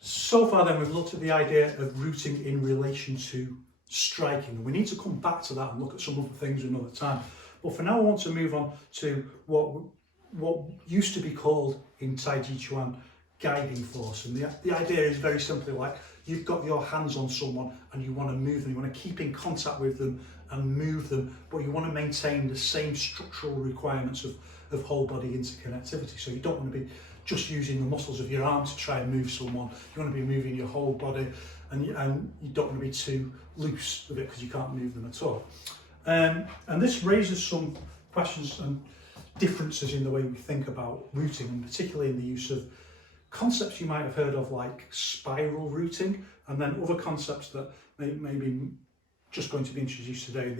So far then we've looked at the idea of rooting in relation to striking, and we need to come back to that and look at some other things another time. But for now I want to move on to what used to be called in Tai Chi Chuan guiding force. And the idea is very simply like you've got your hands on someone and you want to move them, you want to keep in contact with them and move them, but you want to maintain the same structural requirements of whole body interconnectivity. So you don't want to be just using the muscles of your arm to try and move someone. You want to be moving your whole body, and you don't want to be too loose with it because you can't move them at all. And this raises some questions and differences in the way we think about rooting, and particularly in the use of concepts you might have heard of like spiral rooting, and then other concepts that may be just going to be introduced today,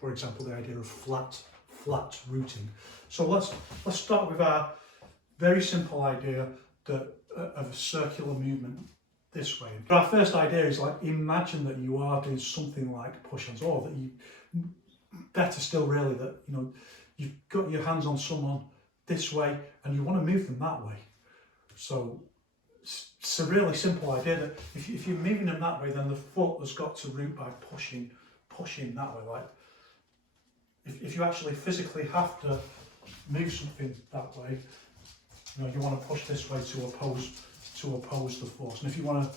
for example, the idea of flat rooting. So let's start with our very simple idea of a circular movement this way. But our first idea is like, imagine that you are doing something like push-ons, or that you, better still really, that you've got your hands on someone this way and you want to move them that way. So it's a really simple idea that if you're moving them that way, then the foot has got to root by pushing that way. Like if you actually physically have to move something that way, you want to push this way to oppose the force. And if you want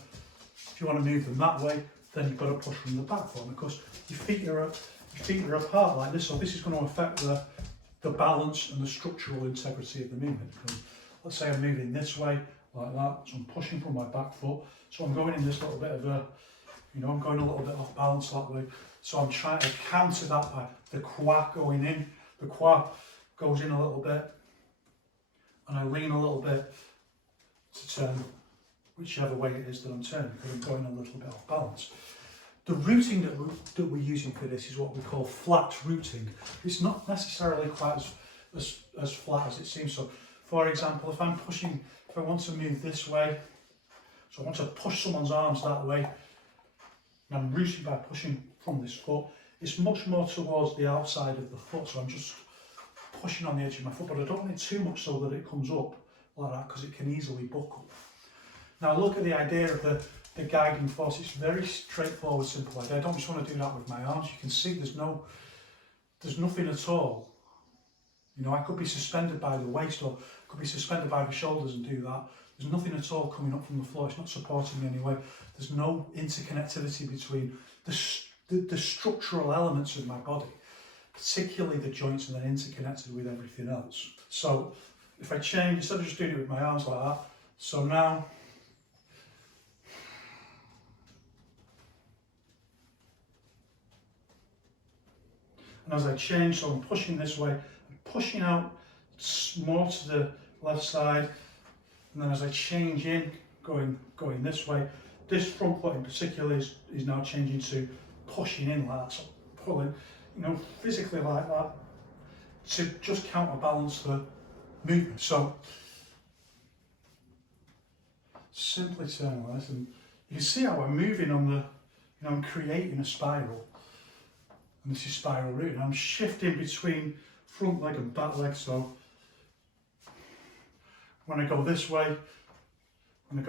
to move them that way, then you've got to push from the back foot. And of course, your feet are apart like this, so this is going to affect the balance and the structural integrity of the movement. Because let's say I'm moving this way like that, so I'm pushing from my back foot, so I'm going in this little bit of I'm going a little bit off balance that way. So I'm trying to counter that by the quad going in. The quad goes in a little bit, and I lean a little bit to turn whichever way it is that I'm turning, because I'm going a little bit off balance. The rooting that we're using for this is what we call flat rooting. It's not necessarily quite as flat as it seems. So, for example, if I want to move this way, so I want to push someone's arms that way, and I'm rooting by pushing from this foot, it's much more towards the outside of the foot, so I'm just pushing on the edge of my foot, but I don't want it too much so that it comes up like that, because it can easily buckle. Now look at the idea of the guiding force. It's very straightforward, simple idea. I don't just want to do that with my arms. You can see there's nothing at all. I could be suspended by the waist, or could be suspended by the shoulders and do that. There's nothing at all coming up from the floor. It's not supporting me in any way. There's no interconnectivity between the structural elements of my body, particularly the joints, and then interconnected with everything else. So if I change, instead of just doing it with my arms like that, so now and as I change, so I'm pushing this way, I'm pushing out more to the left side, and then as I change in, going this way, this front foot in particular is now changing to pushing in like that, so pulling, physically like that, to just counterbalance the movement. So simply turn like this, and you can see how I'm moving on I'm creating a spiral. And this is spiral rooting. I'm shifting between front leg and back leg, so when I go this way, and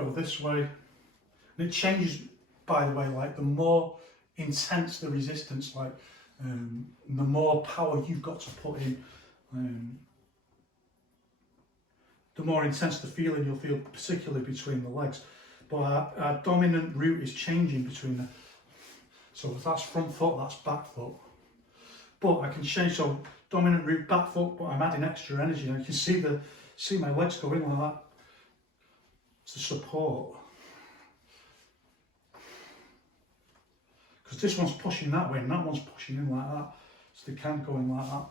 it changes, by the way, like the more intense the resistance, like the more power you've got to put in, the more intense the feeling you'll feel, particularly between the legs. But our dominant root is changing between so if that's front foot, that's back foot. But I can change, so dominant root back foot, but I'm adding extra energy. And you can see my legs going like that to support. Because this one's pushing that way and that one's pushing in like that. So they can't go in like that.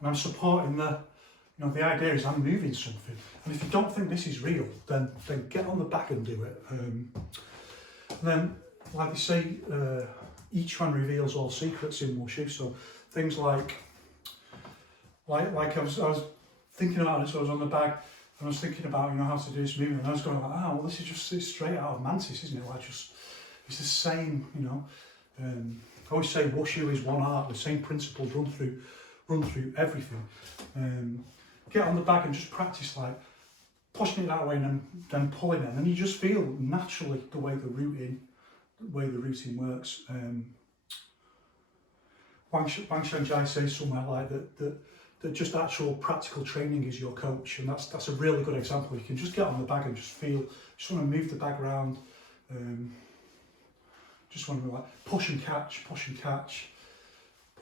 And I'm supporting the idea is I'm moving something. And if you don't think this is real, then get on the back and do it. And then, like they say, each one reveals all secrets in Wushu. So things like I was thinking about it, so I was on the bag and I was thinking about how to do this movement, and I was going like, well, this is just straight out of Mantis, isn't it? Like it's the same, I always say Wushu is one art, the same principles run through everything. get on the bag and just practice like pushing it that way and then pulling it, and you just feel naturally the way the routing works. Wang Shangjai says somewhere like that just actual practical training is your coach, and that's a really good example. You can just get on the bag and just feel, just want to move the bag around, just want to like push and catch, push and catch,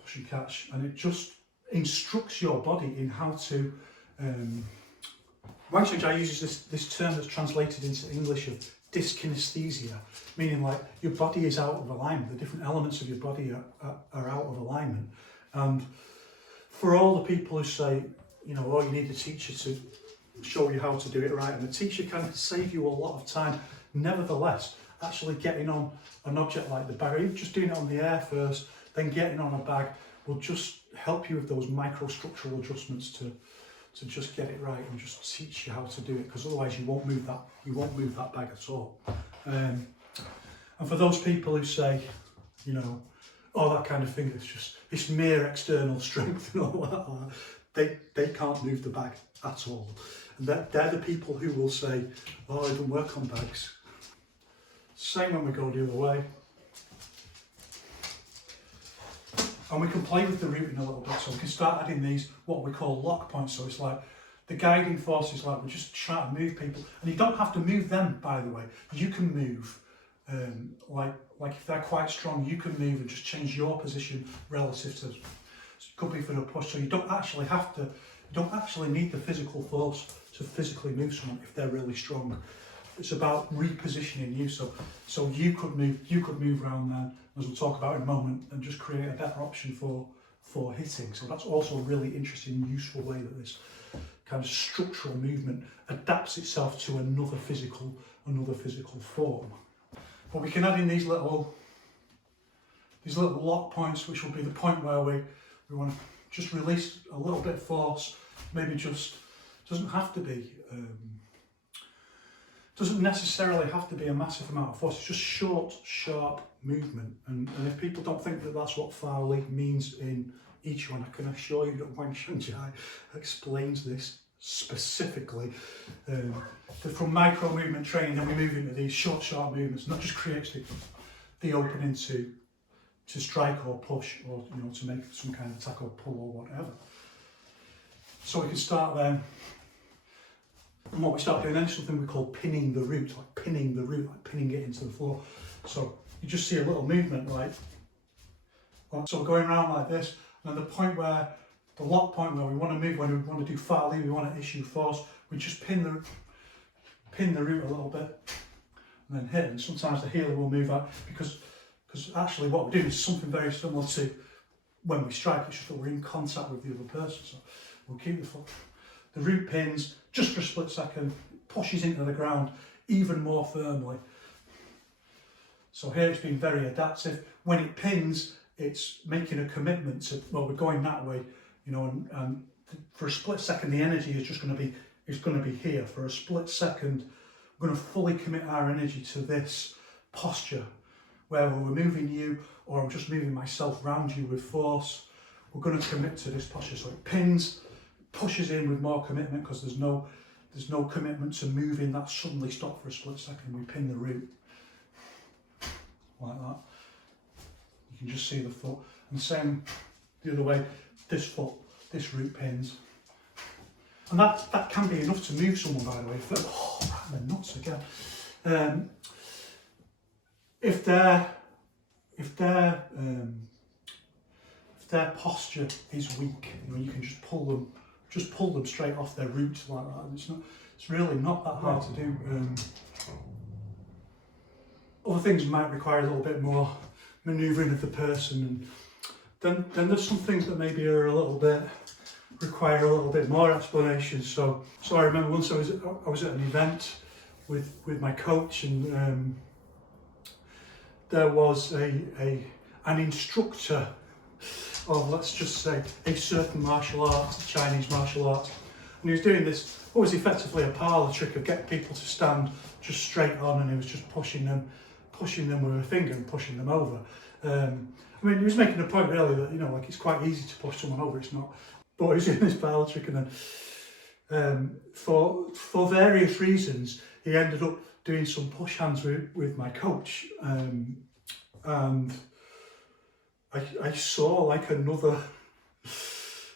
push and catch, and it just instructs your body in how to. Wang Shangjai uses this term that's translated into English of dyskinesthesia, meaning like your body is out of alignment, the different elements of your body are out of alignment. And for all the people who say, you know, oh, you need a teacher to show you how to do it right, and the teacher can save you a lot of time, nevertheless, actually getting on an object like the bag, just doing it on the air first, then getting on a bag will just help you with those microstructural adjustments to just get it right and just teach you how to do it, because otherwise you won't move that bag at all. And for those people who say, you know, oh, that kind of thing, it's mere external strength and all that, they can't move the bag at all. And they're the people who will say, oh, I don't work on bags. Same when we go the other way. And we can play with the routing a little bit, so we can start adding these, what we call lock points. So it's like the guiding force is like we're just trying to move people, and you don't have to move them, by the way. You can move, like if they're quite strong, you can move and just change your position relative to. So it could be for a push. So you don't actually have to. You don't actually need the physical force to physically move someone if they're really strong. It's about repositioning you. So you could move around then, as we'll talk about in a moment, and just create a better option for hitting. So that's also a really interesting and useful way that this kind of structural movement adapts itself to another physical form. But we can add in these little lock points, which will be the point where we want to just release a little bit of force. Maybe just doesn't necessarily have to be a massive amount of force. It's just short, sharp movement. And if people don't think that that's what Farley means in Yiquan, I can assure you that Wang Shangjai explains this specifically. That from micro movement training, then we move into these short, sharp movements, and that just creates the opening to strike or push, or you know, to make some kind of attack or pull or whatever. So we can start then. And what we start doing then is something we call pinning the root, like pinning it into the floor. So you just see a little movement, like so we're going around like this, and then the lock point where we want to move, when we want to do Farley, we want to issue force, we just pin the root a little bit, and then hit. And sometimes the healer will move out, because actually what we're doing is something very similar to when we strike. It's just that we're in contact with the other person. So we'll keep the root pins just for a split second, pushes into the ground even more firmly. So here it's been very adaptive. When it pins, it's making a commitment to, well, we're going that way, you know, and for a split second the energy is just going to be here. For a split second, we're going to fully commit our energy to this posture, where we're moving you, or I'm just moving myself around you with force. We're going to commit to this posture. So it pins, pushes in with more commitment, because there's no commitment to moving that suddenly stop for a split second. We pin the root like that. You can just see the foot, and the same the other way. This foot, this root pins, and that can be enough to move someone, by the way. Right in the nuts again. If their posture is weak, you know, you can just pull them straight off their roots like that. It's really not that hard to do. Other things might require a little bit more manoeuvring of the person, and then there's some things that maybe require a little bit more explanation. So I remember once I was at an event with my coach, and there was an instructor of, let's just say, a certain martial arts, Chinese martial arts, and he was doing this, what was effectively a parlour trick of getting people to stand just straight on, and he was just pushing them with a finger and pushing them over. I mean, he was making a point really that, you know, like, it's quite easy to push someone over, it's not, but he was doing this parlour trick, and then For various reasons, he ended up doing some push hands with my coach, and I saw like another,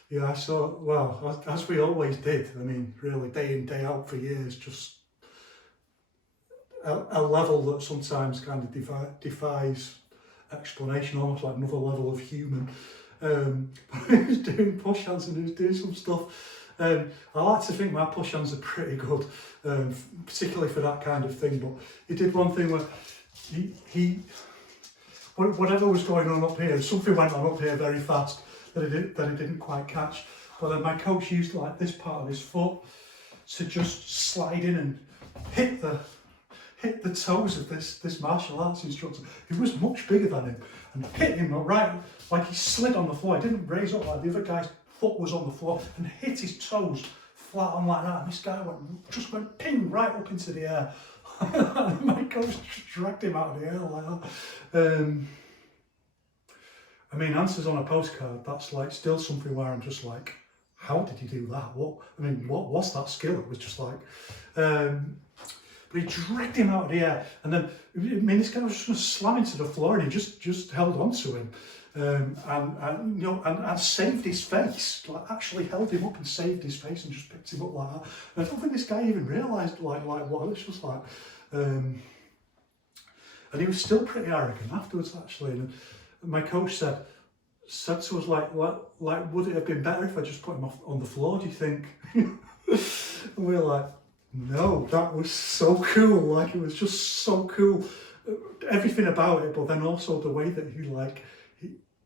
yeah, I saw, well, as we always did, I mean, really day in, day out for years, just a level that sometimes kind of defies explanation, almost like another level of human. But he was doing push hands and he was doing some stuff. I like to think my push hands are pretty good, particularly for that kind of thing. But he did one thing where he whatever was going on up here, something went on up here very fast that he didn't quite catch. But then my coach used like this part of his foot to just slide in and hit the toes of this martial arts instructor, who was much bigger than him, and hit him right, like he slid on the floor. He didn't raise up, like the other guy's foot was on the floor, and hit his toes flat on like that. And this guy just went ping right up into the air. And my coach dragged him out of the air like that. I mean, answers on a postcard, that's like still something where I'm just like, how did you do that? What was that skill? It was just like, but he dragged him out of the air, and then, I mean, this guy was just going to slam into the floor, and he just held on to him, and you know, and saved his face. Like actually held him up and saved his face, and just picked him up like that. And I don't think this guy even realised like what this was like. And he was still pretty arrogant afterwards, actually. And my coach said to us like, would it have been better if I just put him off on the floor? Do you think? And we were like, no, that was so cool. Like, it was just so cool, everything about it. But then also the way that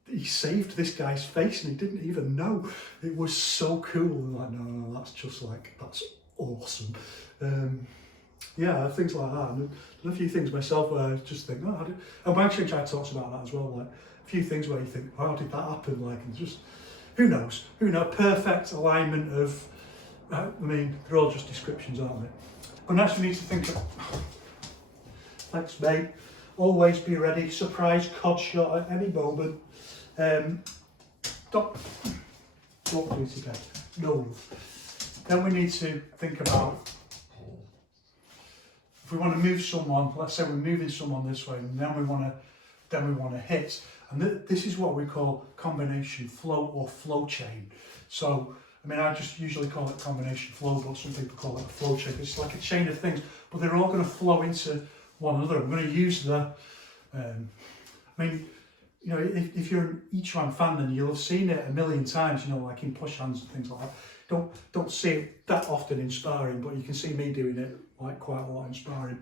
he saved this guy's face and he didn't even know. It was so cool. And like, no, that's awesome. Yeah, things like that. And a few things myself where I just think, and actually Jack talks about that as well. Like a few things where you think, how did that happen? Like, and just who knows? Perfect alignment of. I mean, they're all just descriptions, aren't they? But next we need to think of, thanks mate, always be ready, surprise cod shot at any moment. Don't do it again, no. Then we need to think about, if we want to move someone, let's say we're moving someone this way, and then we want to hit, and this is what we call combination flow or flow chain. So, I mean, I just usually call it combination flow, but some people call it a flow chain. It's like a chain of things, but they're all going to flow into one another. I'm going to use the, I mean, you know, if you're an Yiquan fan, then you'll have seen it a million times, you know, like in push hands and things like that. Don't see it that often in sparring, but you can see me doing it like quite a lot in sparring.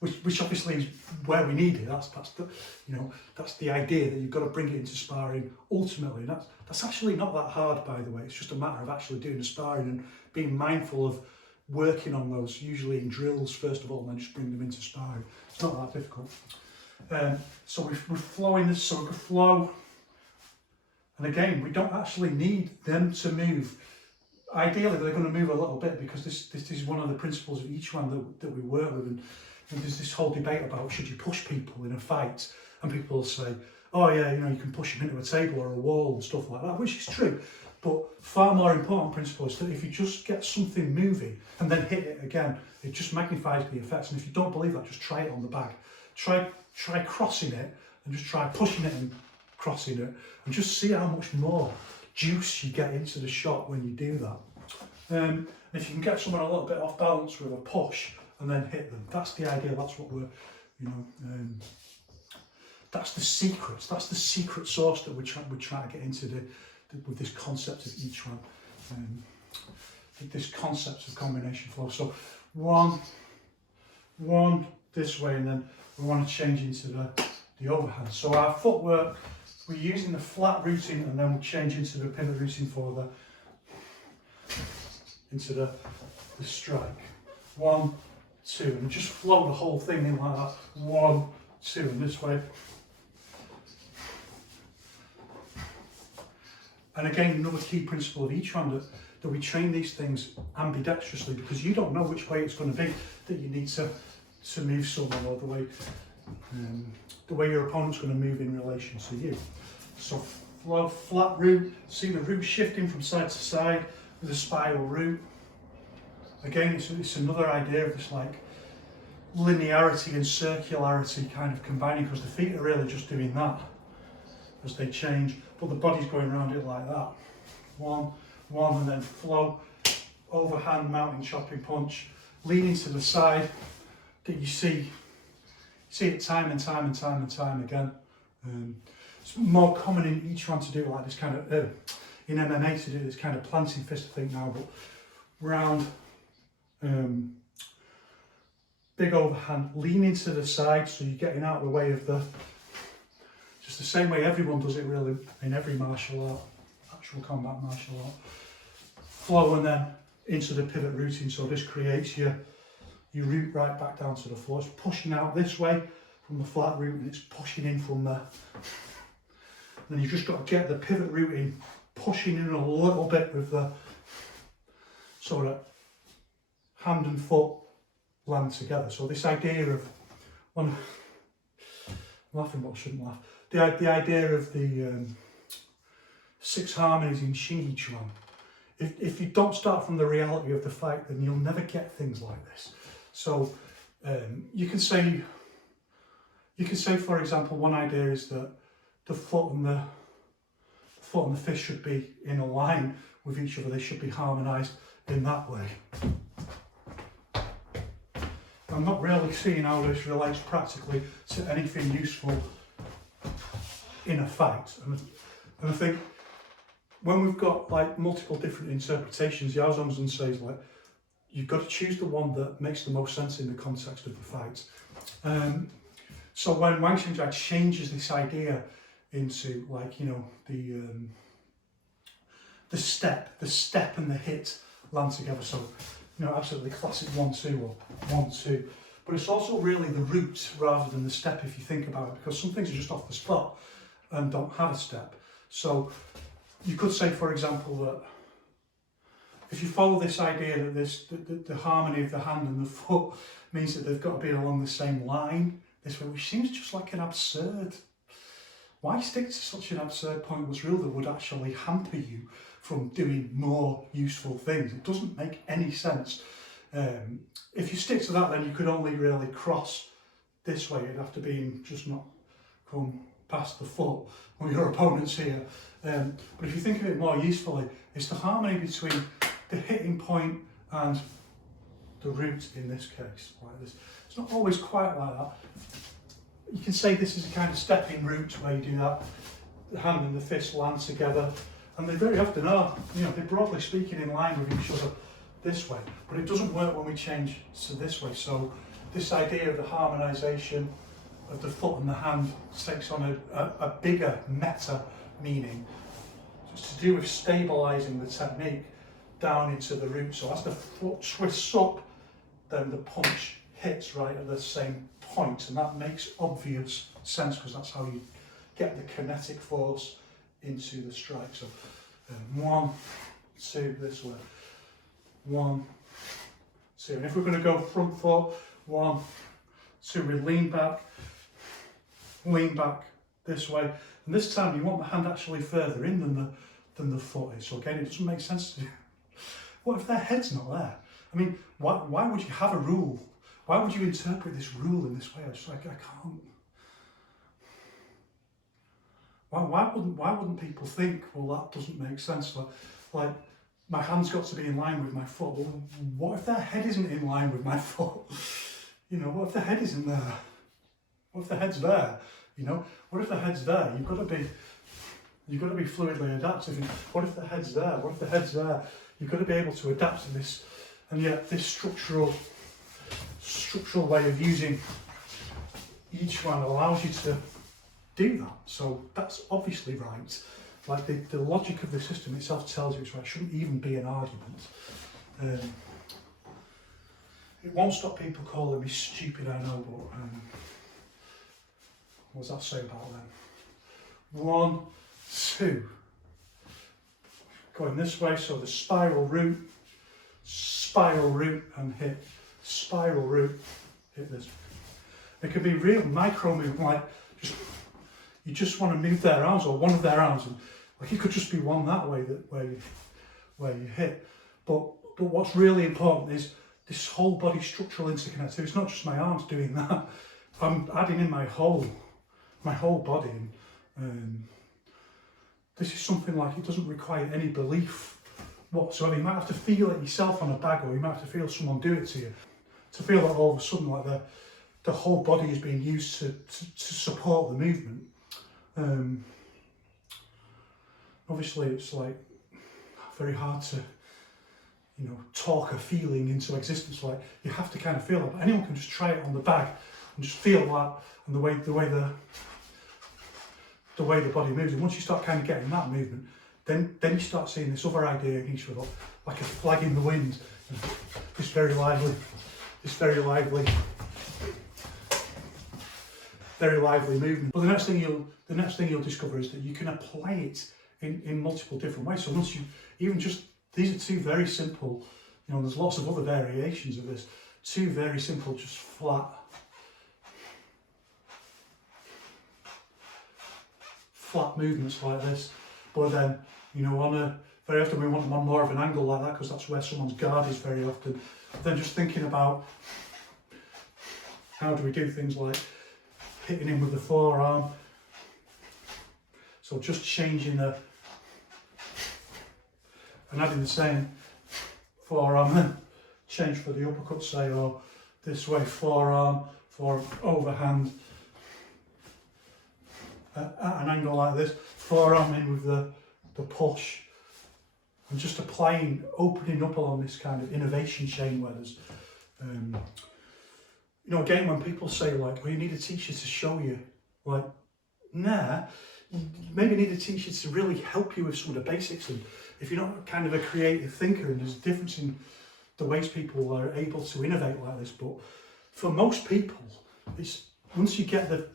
Which obviously is where we need it. That's the, you know, that's the idea, that you've got to bring it into sparring ultimately. And that's actually not that hard, by the way. It's just a matter of actually doing the sparring and being mindful of working on those, usually in drills first of all, and then just bring them into sparring. It's not that difficult. So we're flowing this, so we can flow. And again, we don't actually need them to move. Ideally, they're going to move a little bit, because this is one of the principles of each one that we work with. And there's this whole debate about, should you push people in a fight? And people will say, oh yeah, you know, you can push them into a table or a wall and stuff like that, which is true. But far more important principle is that if you just get something moving and then hit it again, it just magnifies the effects. And if you don't believe that, just try it on the bag. Try crossing it, and just try pushing it and crossing it, and just see how much more juice you get into the shot when you do that. And if you can get someone a little bit off balance with a push and then hit them, that's the idea. That's what we're, you know, that's the secret. That's the secret sauce that we're trying to get into with this concept of each one. This concept of combination flow. So one this way, and then we want to change into the overhand. So our footwork, we're using the flat routing, and then we'll change into the pivot routing for into the strike. 1, 2, and just flow the whole thing in like that. 1, 2, and this way. And again, another key principle of each one, that we train these things ambidextrously, because you don't know which way it's going to be that you need to move someone, or the way your opponent's going to move in relation to you. So flow, flat root, see the root shifting from side to side, with a spiral root. Again, it's another idea of this like linearity and circularity kind of combining, because the feet are really just doing that as they change, but the body's going around it like that. One, and then flow, overhand mounting chopping punch, leaning to the side, that you see it time and time again. It's more common in each one to do like this kind of, in MMA to do this kind of planting fist, I think now, but round, big overhand, leaning to the side, so you're getting out of the way of just the same way everyone does it really in every martial art, actual combat martial art. Flow and then into the pivot rooting, so this creates your root right back down to the floor. It's pushing out this way from the flat root and it's pushing in from there. And then you've just got to get the pivot rooting, pushing in a little bit with the sort of hand and foot land together. So this idea of, I'm laughing but I shouldn't laugh, the idea of the 6 harmonies in Yiquan. If you don't start from the reality of the fight, then you'll never get things like this. So you can say, for example, one idea is that the foot and the fist should be in a line with each other. They should be harmonised in that way. I'm not really seeing how this relates practically to anything useful in a fight. And I think when we've got like multiple different interpretations, Yao Zhongzhen says like, you've got to choose the one that makes the most sense in the context of the fight. So when Wang Xingjia changes this idea into like, you know, the step and the hit land together. So, you know, absolutely classic 1-2 or 1-2. But it's also really the root rather than the step if you think about it, because some things are just off the spot and don't have a step. So you could say, for example, that if you follow this idea that the harmony of the hand and the foot means that they've got to be along the same line this way, which seems just like an absurd. Why stick to such an absurd pointless rule that would actually hamper you from doing more useful things? It doesn't make any sense. If you stick to that, then you could only really cross this way. It'd have to be just not come past the foot or your opponent's here. But if you think of it more usefully, it's the harmony between the hitting point and the root in this case, like this. It's not always quite like that. You can say this is a kind of stepping root where you do that, the hand and the fist land together, and they very often are, you know, they're broadly speaking in line with each other this way, but it doesn't work when we change to this way. So this idea of the harmonisation of the foot and the hand takes on a bigger meta meaning. It's to do with stabilising the technique down into the root. So as the foot twists up, then the punch hits right at the same point, and that makes obvious sense because that's how you get the kinetic force into the strike. So 1, 2, this way, 1, 2, and if we're going to go front foot, 1, 2, we lean back this way, and this time you want the hand actually further in than the foot is. So again, it doesn't make sense to do. What if their head's not there? I mean, why would you have a rule? Why would you interpret this rule in this way? I can't. Why wouldn't people think, well, that doesn't make sense? Like my hand's got to be in line with my foot. Well, what if their head isn't in line with my foot? You know, what if the head isn't there? What if the head's there? You know, what if the head's there? You've got to be fluidly adaptive. What if the head's there? What if the head's there? You've got to be able to adapt to this, and yet this structural way of using each one allows you to do that. So that's obviously right. Like the logic of the system itself tells you it's right. It shouldn't even be an argument. It won't stop people calling me stupid, I know, but what does that say about them? 1, 2. Going this way, so the spiral root, and hit, spiral root, hit this. It could be real micro movement, like you just want to move their arms or one of their arms, and like it could just be one that way, that where where you hit. But what's really important is this whole body structural interconnectivity. It's not just my arms doing that. I'm adding in my whole body. And this is something like, it doesn't require any belief whatsoever. You might have to feel it yourself on a bag, or you might have to feel someone do it to you, to feel that all of a sudden like the whole body is being used to support the movement. Obviously it's like very hard to, you know, talk a feeling into existence. Like, you have to kind of feel it, but anyone can just try it on the bag and just feel that, and the way the body moves. And once you start kind of getting that movement, then you start seeing this other idea in each other, like a flag in the wind, this very lively movement. But the next thing you'll discover is that you can apply it in multiple different ways. So once you, even just, these are two very simple, you know, there's lots of other variations of this, two very simple, just flat movements like this. But then, you know, very often we want them on more of an angle like that, because that's where someone's guard is very often. But then just thinking about how do we do things like hitting him with the forearm. So just changing and adding the same forearm, then change for the uppercut, say, or this way, forearm for overhand at an angle like this, forearm in with the push, and just applying, opening up along this kind of innovation chain where there's, you know, again, when people say like, oh, you need a teacher to show you, like, nah, you maybe need a teacher to really help you with some of the basics. And if you're not kind of a creative thinker, and there's a difference in the ways people are able to innovate like this, but for most people, it's once you get the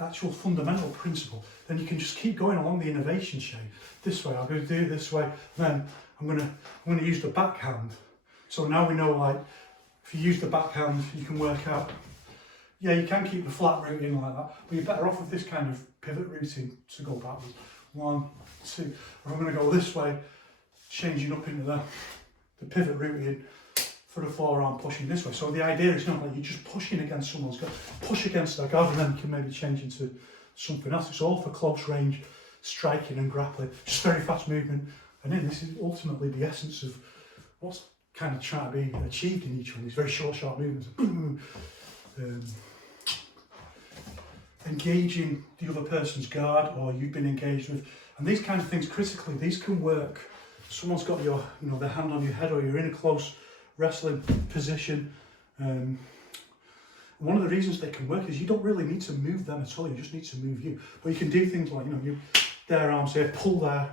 actual fundamental principle, then you can just keep going along the innovation chain. This way, I'm going to do it this way, then I'm going to use the backhand. So now we know, like, if you use the backhand, you can work out, yeah, you can keep the flat routing like that, but you're better off with this kind of pivot routing to go backwards. 1, 2. If I'm going to go this way, changing up into the pivot routing for the forearm, pushing this way. So the idea is not like you're just pushing against someone's guard, push against their guard, and then you can maybe change into something else. It's all for close range striking and grappling, just very fast movement. And then this is ultimately the essence of what's kind of trying to be achieved in each one, these very short, sharp movements. Engaging the other person's guard, or you've been engaged with, and these kind of things, critically, these can work. Someone's got your, you know, their hand on your head, or you're in a close wrestling position. One of the reasons they can work is you don't really need to move them at all, you just need to move you. But you can do things like, you know, their arms here, pull there,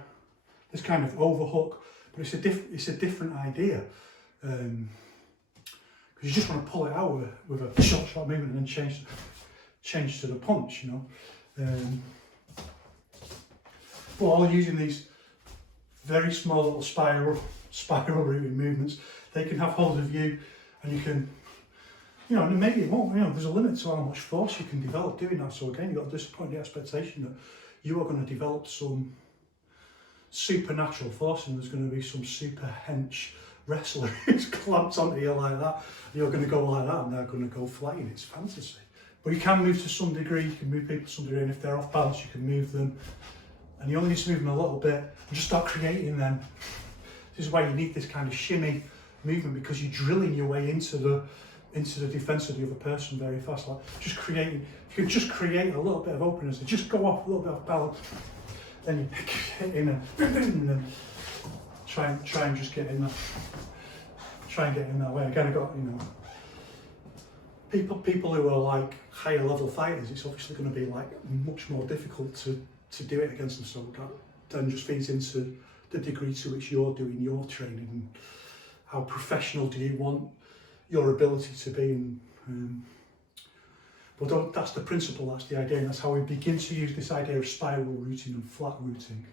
this kind of overhook, but it's a different idea. Because you just want to pull it out with a short movement and then change to the punch, you know. But all using these very small little spiral routing movements, they can have hold of you, and you can, you know, and maybe it won't, you know, there's a limit to how much force you can develop doing that. So again, you've got to disappoint the expectation that you are going to develop some supernatural force, and there's going to be some super hench wrestler who's clamped onto you like that. You're going to go like that, and they're going to go flying. It's fantasy. But you can move to some degree, you can move people to some degree, and if they're off balance, you can move them. And you only need to move them a little bit, and just start creating them. This is why you need this kind of shimmy movement, because you're drilling your way into the defence of the other person very fast. Like just creating, if you can just create a little bit of openness, and just go off a little bit off balance, then you hit in and try and just get in there. Try and get in that way. Again, I got, you know, people who are like higher level fighters, it's obviously going to be like much more difficult to do it against them. So that then just feeds into the degree to which you're doing your training, and how professional do you want your ability to be. But that's the principle, that's the idea, and that's how we begin to use this idea of spiral routing and flat routing.